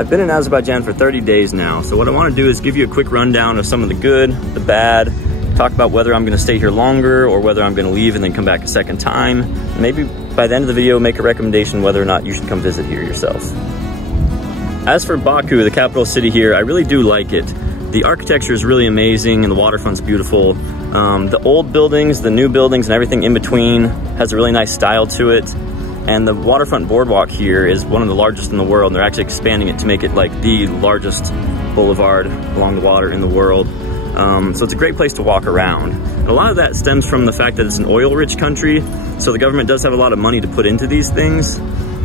I've been in Azerbaijan for 30 days now, so what I want to do is give you a quick rundown of some of the good, the bad, talk about whether I'm going to stay here longer or whether I'm going to leave and then come back a second time. And maybe by the end of the video, make a recommendation whether or not you should come visit here yourself. As for Baku, the capital city here, I really do like it. The architecture is really amazing and the waterfront's beautiful. The old buildings, the new buildings, and everything in between has a really nice style to it. And the waterfront boardwalk here is one of the largest in the world. And they're actually expanding it to make it like the largest boulevard along the water in the world. So it's a great place to walk around. And a lot of that stems from the fact that it's an oil-rich country. So the government does have a lot of money to put into these things.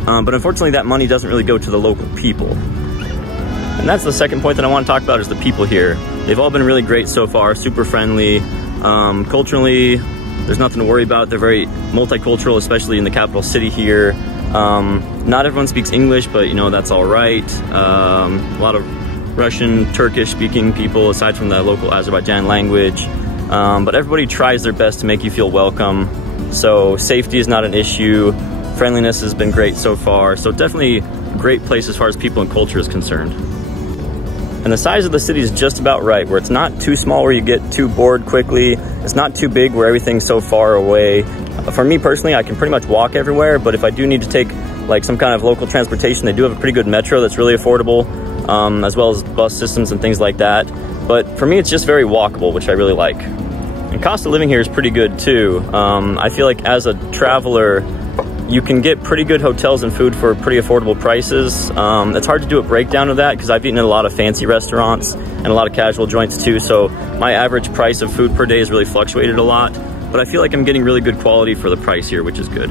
But unfortunately, that money doesn't really go to the local people. And that's the second point that I want to talk about is the people here. They've all been really great so far, super friendly. Culturally, there's nothing to worry about. They're very multicultural, especially in the capital city here. Not everyone speaks English, but you know, that's all right. A lot of Russian, Turkish speaking people aside from the local Azerbaijan language. But everybody tries their best to make you feel welcome. So safety is not an issue. Friendliness has been great so far. So definitely a great place as far as people and culture is concerned. And the size of the city is just about right, where it's not too small where you get too bored quickly. It's not too big where everything's so far away. For me personally, I can pretty much walk everywhere, but if I do need to take like some kind of local transportation, they do have a pretty good metro that's really affordable, as well as bus systems and things like that. But for me, it's just very walkable, which I really like. And cost of living here is pretty good too. I feel like as a traveler, you can get pretty good hotels and food for pretty affordable prices. It's hard to do a breakdown of that because I've eaten at a lot of fancy restaurants and a lot of casual joints too, so my average price of food per day has really fluctuated a lot, but I feel like I'm getting really good quality for the price here, which is good.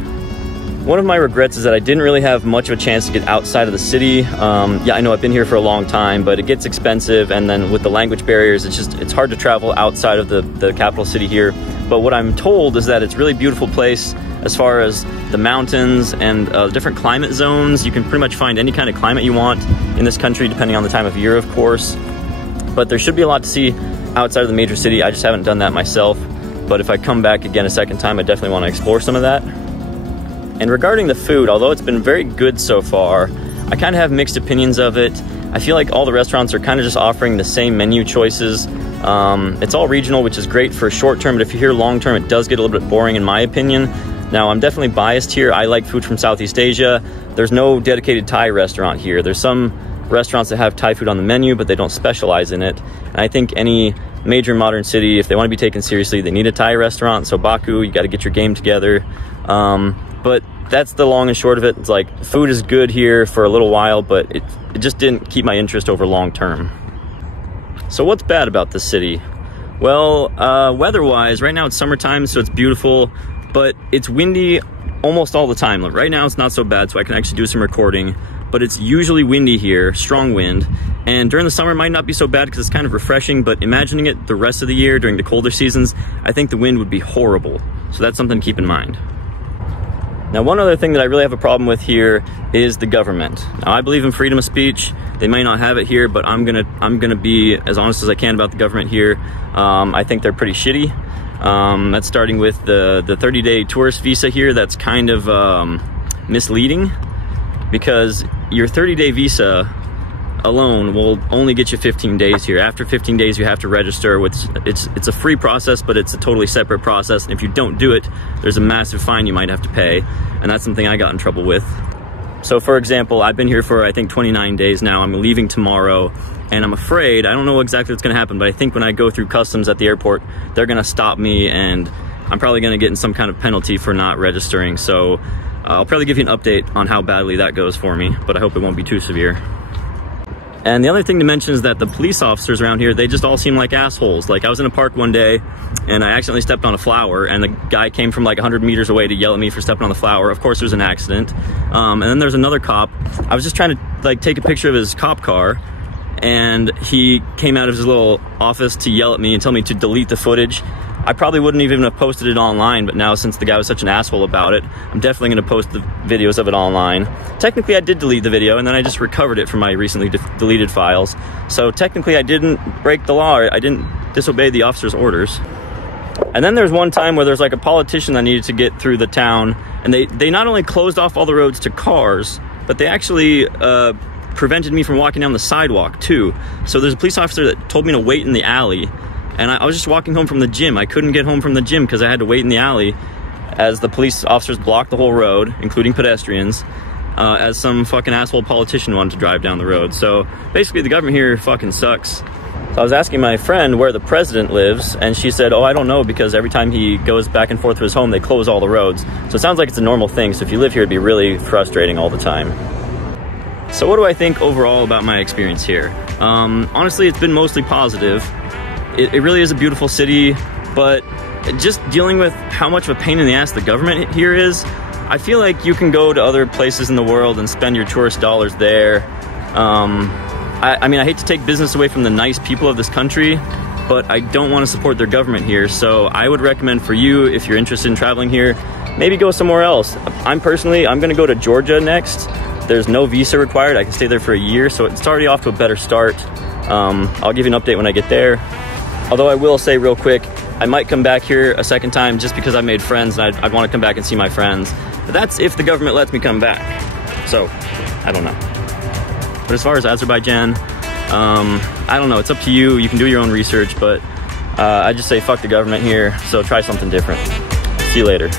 One of my regrets is that I didn't really have much of a chance to get outside of the city. Yeah, I know I've been here for a long time, but it gets expensive, and then with the language barriers, it's hard to travel outside of the capital city here. But what I'm told is that it's a really beautiful place as far as the mountains and different climate zones. You can pretty much find any kind of climate you want in this country, depending on the time of year, of course. But there should be a lot to see outside of the major city. I just haven't done that myself. But if I come back again a second time, I definitely want to explore some of that. And regarding the food, although it's been very good so far, I kind of have mixed opinions of it. I feel like all the restaurants are kind of just offering the same menu choices. It's all regional, which is great for short term, but if you're here long term, it does get a little bit boring in my opinion. Now, I'm definitely biased here. I like food from Southeast Asia. There's no dedicated Thai restaurant here. There's some restaurants that have Thai food on the menu, but they don't specialize in it. And I think any major modern city, if they want to be taken seriously, they need a Thai restaurant. So Baku, you got to get your game together. But that's the long and short of it. It's like food is good here for a little while, but it just didn't keep my interest over long term. So what's bad about this city? Well, weather-wise, right now it's summertime, so it's beautiful, but it's windy almost all the time. Like right now it's not so bad, so I can actually do some recording, but it's usually windy here, strong wind. And during the summer it might not be so bad because it's kind of refreshing, but imagining it the rest of the year during the colder seasons, I think the wind would be horrible. So that's something to keep in mind. Now, one other thing that I really have a problem with here is the government. Now, I believe in freedom of speech. They may not have it here, but I'm gonna be as honest as I can about the government here. I think they're pretty shitty. That's starting with the 30-day tourist visa here. That's kind of misleading because your 30-day visa alone will only get you 15 days here. After 15 days, you have to register. It's a free process, but it's a totally separate process. And if you don't do it, there's a massive fine you might have to pay. And that's something I got in trouble with. So for example, I've been here for, I think, 29 days now. I'm leaving tomorrow, and I'm afraid, I don't know exactly what's gonna happen, but I think when I go through customs at the airport, they're gonna stop me, and I'm probably gonna get in some kind of penalty for not registering. So I'll probably give you an update on how badly that goes for me, but I hope it won't be too severe. And the other thing to mention is that the police officers around here, they just all seem like assholes. Like I was in a park one day and I accidentally stepped on a flower, and the guy came from like 100 meters away to yell at me for stepping on the flower. Of course, there's an accident. And then there's another cop. I was just trying to like take a picture of his cop car, and he came out of his little office to yell at me and tell me to delete the footage. I probably wouldn't even have posted it online, but now since the guy was such an asshole about it, I'm definitely going to post the videos of it online. Technically, I did delete the video, and then I just recovered it from my recently deleted files. So technically, I didn't break the law. I didn't disobey the officer's orders. And then there's one time where there's like a politician that needed to get through the town, and they not only closed off all the roads to cars, but they actually prevented me from walking down the sidewalk too. So there's a police officer that told me to wait in the alley, and I was just walking home from the gym. I couldn't get home from the gym because I had to wait in the alley as the police officers blocked the whole road, including pedestrians, as some fucking asshole politician wanted to drive down the road. So basically the government here fucking sucks. So I was asking my friend where the president lives, and she said, oh, I don't know, because every time he goes back and forth to his home, they close all the roads. So it sounds like it's a normal thing. So if you live here, it'd be really frustrating all the time. So what do I think overall about my experience here? Honestly, it's been mostly positive. It really is a beautiful city, but just dealing with how much of a pain in the ass the government here is, I feel like you can go to other places in the world and spend your tourist dollars there. I mean, I hate to take business away from the nice people of this country, but I don't want to support their government here. So I would recommend for you, if you're interested in traveling here, maybe go somewhere else. I'm going to go to Georgia next. There's no visa required. I can stay there for a year, so it's already off to a better start. I'll give you an update when I get there. Although I will say real quick, I might come back here a second time just because I made friends and I'd want to come back and see my friends. But that's if the government lets me come back. So, I don't know. But as far as Azerbaijan, I don't know, it's up to you. You can do your own research, but I just say fuck the government here, so try something different. See you later.